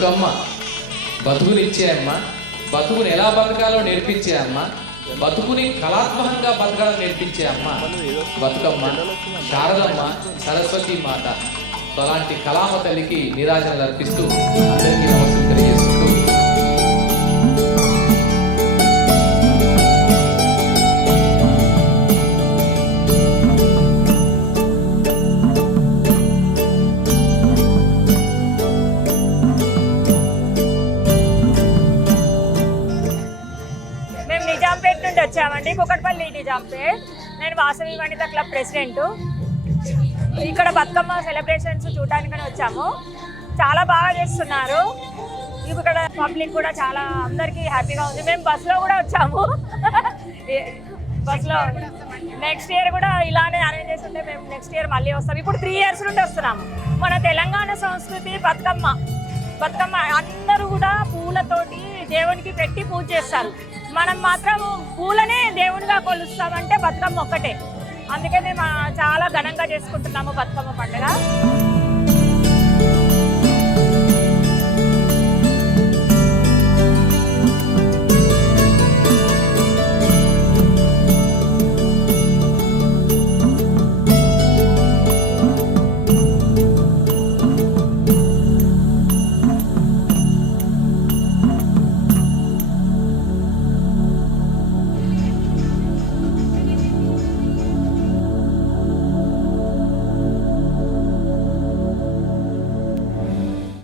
బతుకమ్మ బతుకునిచ్చే అమ్మ, బతుకుని ఎలా బతకాలో నేర్పించే అమ్మ, బతుకుని కళాత్మకంగా బతకాలని నేర్పించే అమ్మ బతుకమ్మ, శారదమ్మ, సరస్వతి మాత. అలాంటి కళామ తల్లికి నీరాజనలు అర్పిస్తూ అందరికీ నమస్కారం తెలియజేస్తూ నిజాంపేట నుండి వచ్చామండి, కుకట్పల్లి నిజాంపేట్. నేను వాసవి వనిత క్లబ్ ప్రెసిడెంట్. ఇక్కడ బతుకమ్మ సెలబ్రేషన్స్ చూడడానికని వచ్చాము. చాలా బాగా చేస్తున్నారు. ఇక్కడ పబ్లిక్ కూడా చాలా అందరికీ హ్యాపీగా ఉంది. మేము బస్సులో కూడా వచ్చాము. బస్సులో నెక్స్ట్ ఇయర్ కూడా ఇలానే అరేంజ్ చేస్తుంటే మేము నెక్స్ట్ ఇయర్ మళ్ళీ వస్తాం. ఇప్పుడు 3 years నుండి వస్తున్నాము. మన తెలంగాణ సంస్కృతి బతుకమ్మ అందరూ కూడా పూలతోటి దేవునికి పెట్టి పూజ చేస్తారు. మనం మాత్రం పూలనే దేవునిగా కొలుస్తామంటే బతుకమ్మ ఒక్కటే. అందుకే మేము చాలా ఘనంగా చేసుకుంటున్నాము బతుకమ్మ పండుగ.